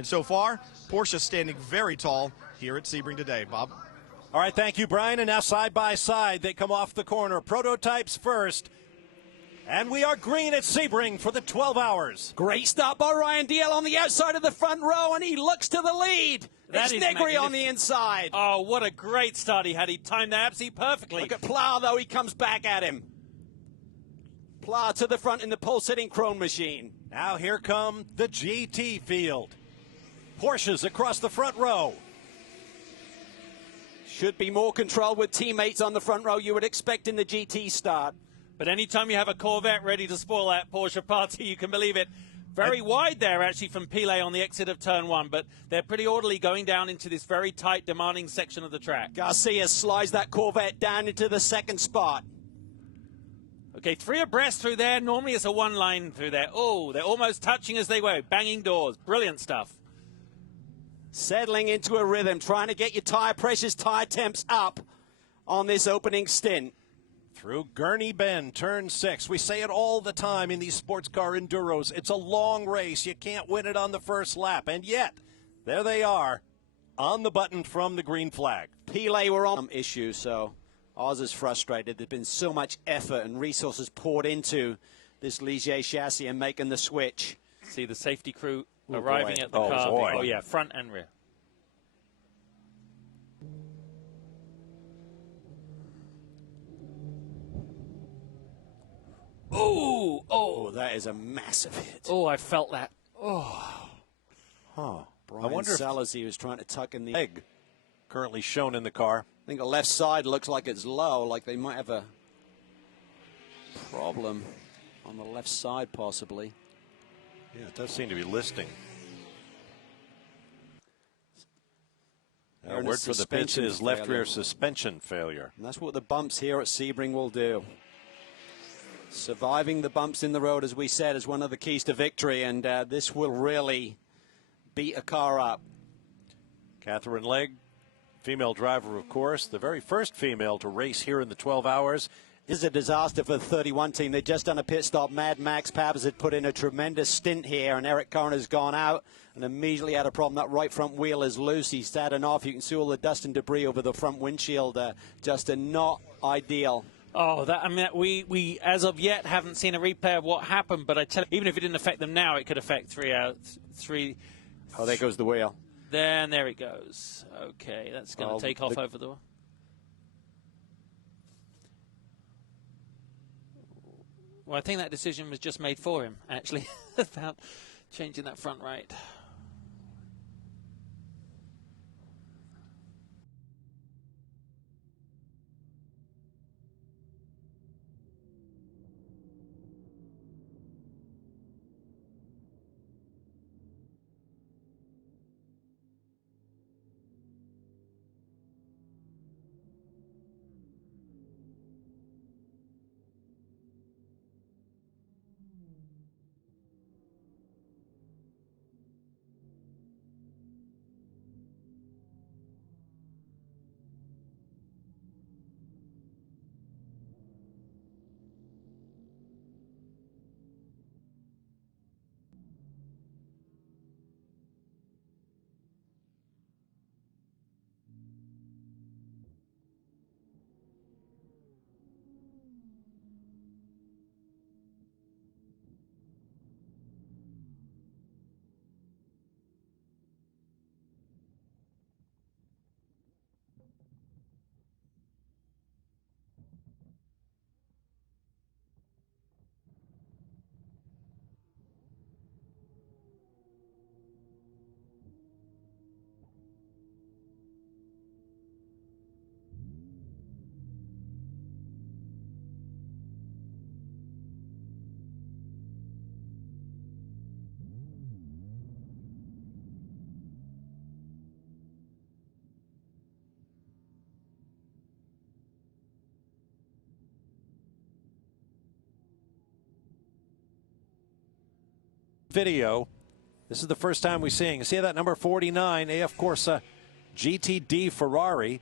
And so far, Porsche standing very tall here at Sebring today. Bob? All right, thank you, Brian. And now side by side, they come off the corner. Prototypes first. And we are green at Sebring for the 12 hours. Great start by Ryan DL on the outside of the front row, and he looks to the lead. It's Negri on the inside. Oh, what a great start he had. He timed that absolutely perfectly. Look at Plough, though. He comes back at him. Plough to the front in the pulsating chrome machine. Now here come the GT field. Porsches across the front row. Should be more control with teammates on the front row you would expect in the GT start. But anytime you have a Corvette ready to spoil that Porsche party, you can believe it. Very wide there, actually, from Pile on the exit of turn one, but they're pretty orderly going down into this very tight, demanding section of the track. Garcia slides that Corvette down into the second spot. Okay, 3 abreast through there. Normally it's a one line through there. Oh, they're almost touching as they go. Banging doors. Brilliant stuff. Settling into a rhythm, trying to get your tire pressures, tire temps up on this opening stint. Through Gurney Bend, turn 6. We say it all the time in these sports car enduros. It's a long race. You can't win it on the first lap. And yet, there they are on the button from the green flag. Pile were on issues, so Oz is frustrated. There's been so much effort and resources poured into this Ligier chassis and making the switch. See the safety crew arriving at the Oh, car. boy. Oh, yeah, front and rear. Oh, Oh, that is a massive hit. Oh, I felt that. Oh. Huh. Brian I wonder Sellers, he was trying to tuck in the egg currently shown in the car. I think the left side looks like it's low, like they might have a problem on the left side possibly. Yeah, it does seem to be listing. Word for the pits is left rear suspension failure. And that's what the bumps here at Sebring will do. Surviving the bumps in the road, as we said, is one of the keys to victory, and this will really beat a car up. Catherine Legg, female driver, of course, the very first female to race here in the 12 hours. This is a disaster for the 31 team. They'd just done a pit stop. Mad Max Pabs had put in a tremendous stint here, and Eric Curran has gone out and immediately had a problem. That right front wheel is loose. He's starting off. You can see all the dust and debris over the front windshield. Justin, not ideal. Oh, that, I mean, we as of yet haven't seen a replay of what happened, but I tell you, even if it didn't affect them now, it could affect three. Oh, there goes the wheel. Then there it goes. Okay, that's going to take off over the. Well, I think that decision was just made for him, actually, about changing that front right. Video. This is the first time we're seeing. See that number 49, AF Corsa GTD Ferrari.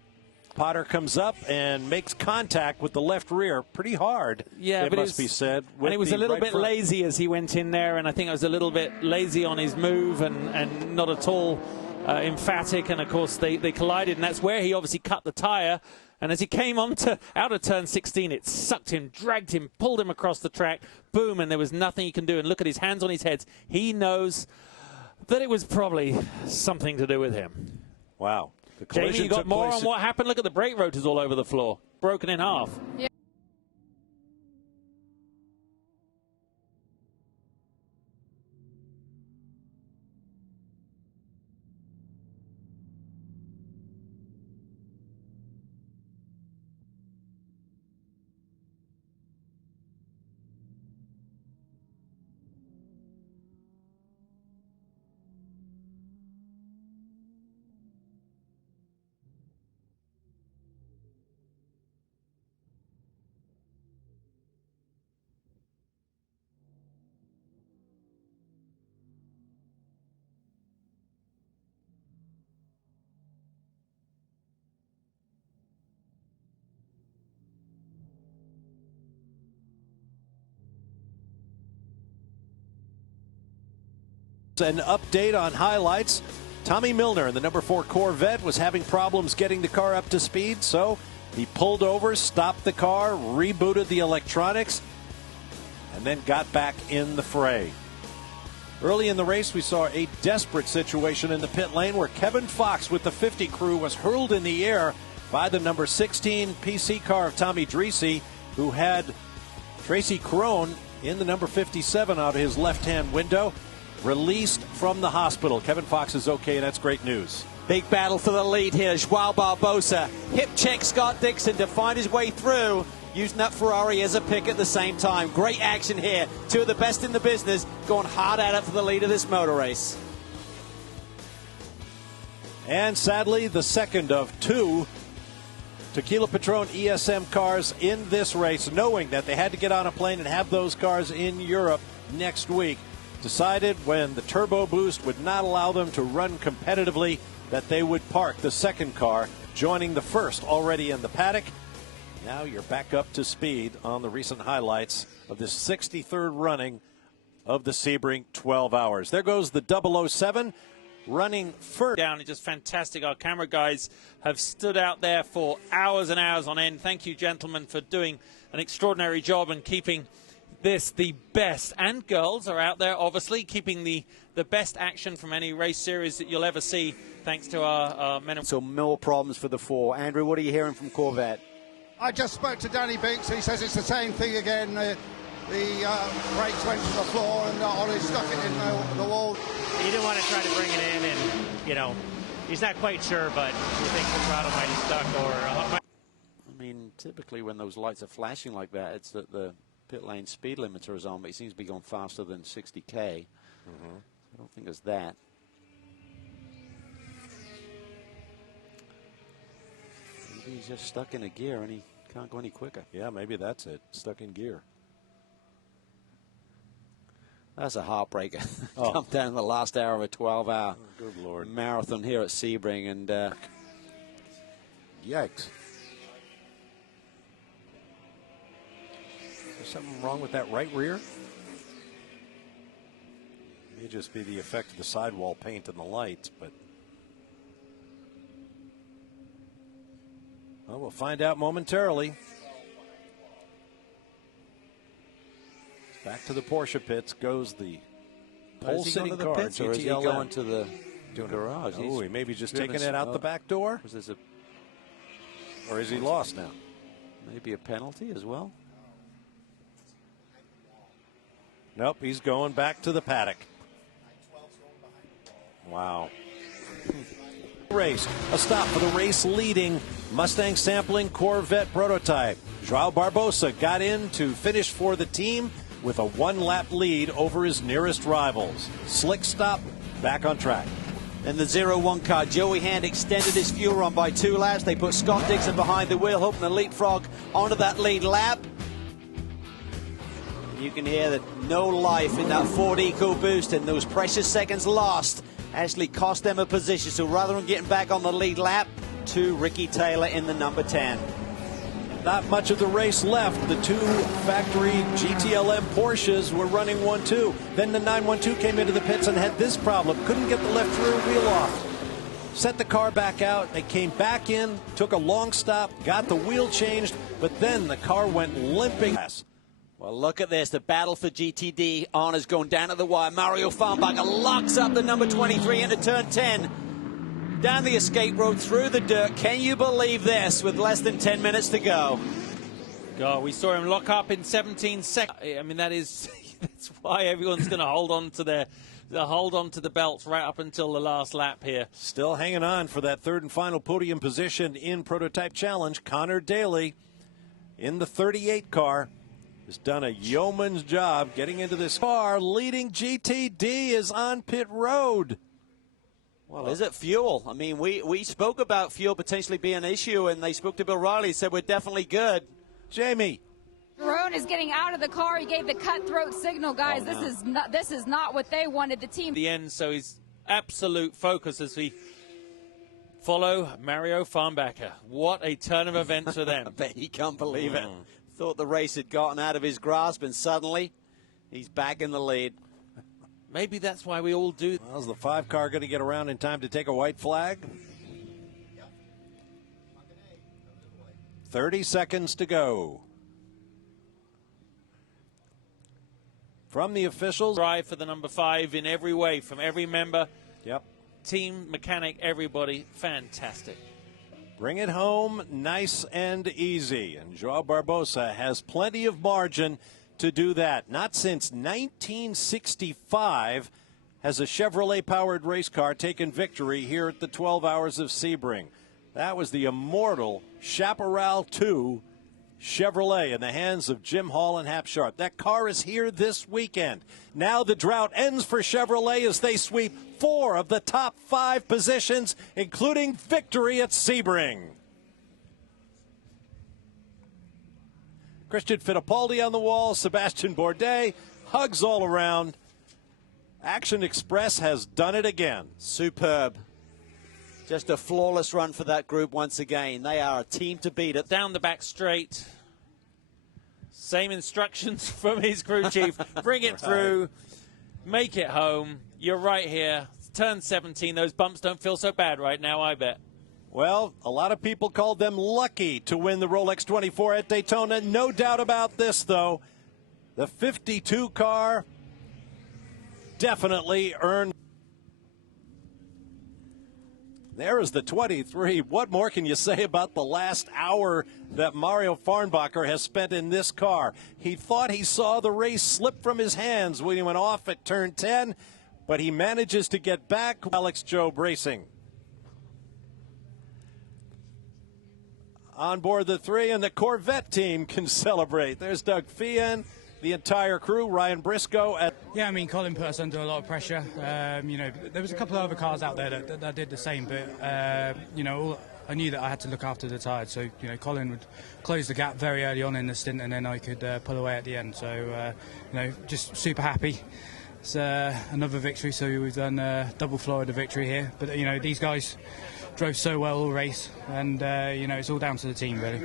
Potter comes up and makes contact with the left rear pretty hard. Yeah, it must be said. And it was a little bit lazy as he went in there, and I think it was a little bit lazy on his move and not at all emphatic. And of course they collided, and that's where he obviously cut the tire. And as he came out of turn 16, it sucked him, dragged him, pulled him across the track. Boom, and there was nothing he can do. And look at his hands on his head. He knows that it was probably something to do with him. Wow. Jamie, you got more on what happened? Look at the brake rotors all over the floor, broken in half. Yeah. An update on highlights. Tommy Milner in the number 4 Corvette was having problems getting the car up to speed, so he pulled over, stopped the car, rebooted the electronics, and then got back in the fray. Early in the race, we saw a desperate situation in the pit lane where Kevin Fox with the 50 crew was hurled in the air by the number 16 PC car of Tommy Dreese, who had Tracy Crone in the number 57 out of his left-hand window. Released from the hospital. Kevin Fox is okay, and that's great news. Big battle for the lead here. Joao Barbosa hip check Scott Dixon to find his way through, using that Ferrari as a pick at the same time. Great action here. Two of the best in the business going hard at it for the lead of this motor race. And sadly, the second of 2 Tequila Patron ESM cars in this race, knowing that they had to get on a plane and have those cars in Europe next week. Decided when the turbo boost would not allow them to run competitively that they would park the second car, joining the first already in the paddock. Now you're back up to speed on the recent highlights of this 63rd running of the Sebring 12 Hours. There goes the 007 running first. Down, it's just fantastic. Our camera guys have stood out there for hours and hours on end. Thank you, gentlemen, for doing an extraordinary job and keeping this the best, and girls are out there obviously keeping the best action from any race series that you'll ever see, thanks to our men. So more problems for the 4. Andrew, what are you hearing from Corvette? I just spoke to Danny Binks. He says it's the same thing again. The brakes went to the floor and Ollie stuck it in the wall. He didn't want to try to bring it in, and you know, he's not quite sure, but he thinks the throttle might have stuck or I mean, typically when those lights are flashing like that, it's that the pit lane speed limiter is on, but he seems to be going faster than 60k. I don't think it's that. Maybe he's just stuck in a gear and he can't go any quicker. Yeah, maybe that's it. Stuck in gear. That's a heartbreaker. Oh. Come down in the last hour of a 12-hour Good Lord. marathon here at Sebring, and Yikes. Is something wrong with that right rear? It may just be the effect of the sidewall paint and the lights, but well, we'll find out momentarily. Back to the Porsche pits goes the pole-sitting car, pits, or is he GTLM. going to the garage? Oh, he may be just driven taking it out the back door? Or is he lost now? Maybe a penalty as well? Nope, he's going back to the paddock. Wow. Race. A stop for the race leading Mustang sampling Corvette prototype. Joao Barbosa got in to finish for the team with a 1-lap lead over his nearest rivals. Slick stop, back on track. In the 0-1 car, Joey Hand extended his fuel run by 2 laps. They put Scott Dixon behind the wheel, hoping to leapfrog onto that lead lap. You can hear that no life in that Ford EcoBoost, and those precious seconds lost actually cost them a position. So rather than getting back on the lead lap, 2, Ricky Taylor in the number 10. Not much of the race left. The 2 factory GTLM Porsches were running 1-2. Then the 912 came into the pits and had this problem. Couldn't get the left rear wheel off. Set the car back out. They came back in, took a long stop, got the wheel changed, but then the car went limping. Well, look at this. The battle for GTD honors going down to the wire. Mario Farnbacher locks up the number 23 into turn 10. Down the escape road through the dirt. Can you believe this with less than 10 minutes to go? God, we saw him lock up in 17 seconds. I mean, that's why everyone's going to hold on to the belts right up until the last lap here. Still hanging on for that third and final podium position in Prototype Challenge. Connor Daly in the 38 car has done a yeoman's job getting into this car. Leading GTD is on pit road. Well, is it fuel? I mean, we spoke about fuel potentially being an issue, and they spoke to Bill Riley, said we're definitely good. Jamie. Jerome is getting out of the car. He gave the cutthroat signal, guys. Oh, no. This is not what they wanted. The team. The end, so he's absolute focus as we follow Mario Farnbacher. What a turn of events for them. I bet he can't believe it. Thought the race had gotten out of his grasp, and suddenly he's back in the lead. Maybe that's why we all do. Well, is the 5 car going to get around in time to take a white flag? 30 seconds to go. From the officials. Drive for the number 5 in every way, from every member. Yep. Team, mechanic, everybody. Fantastic. Bring it home nice and easy. And Joao Barbosa has plenty of margin to do that. Not since 1965 has a Chevrolet-powered race car taken victory here at the 12 Hours of Sebring. That was the immortal Chaparral 2 Chevrolet in the hands of Jim Hall and Hap Sharp. That car is here this weekend. Now the drought ends for Chevrolet as they sweep 4 of the top 5 positions, including victory at Sebring. Christian Fittipaldi on the wall, Sebastian Bourdais, hugs all around. Action Express has done it again. Superb. Just a flawless run for that group once again. They are a team to beat. It down the back straight. Same instructions from his crew chief. Bring it through. Make it home. You're right here. Turn 17. Those bumps don't feel so bad right now, I bet. Well, a lot of people called them lucky to win the Rolex 24 at Daytona. No doubt about this, though. The 52 car definitely earned. There is the 23. What more can you say about the last hour that Mario Farnbacher has spent in this car? He thought he saw the race slip from his hands when he went off at turn 10, but he manages to get back. Alex Jobe Racing on board the 3, and the Corvette team can celebrate. There's Doug Feehan, the entire crew, Ryan Briscoe. Yeah, I mean, Colin put us under a lot of pressure. You know, there was a couple of other cars out there that did the same, but, you know, I knew that I had to look after the tyres. So, you know, Colin would close the gap very early on in the stint, and then I could pull away at the end. So, you know, just super happy. It's another victory, so we've done double Florida victory here. But, you know, these guys drove so well all race, and, you know, it's all down to the team, really.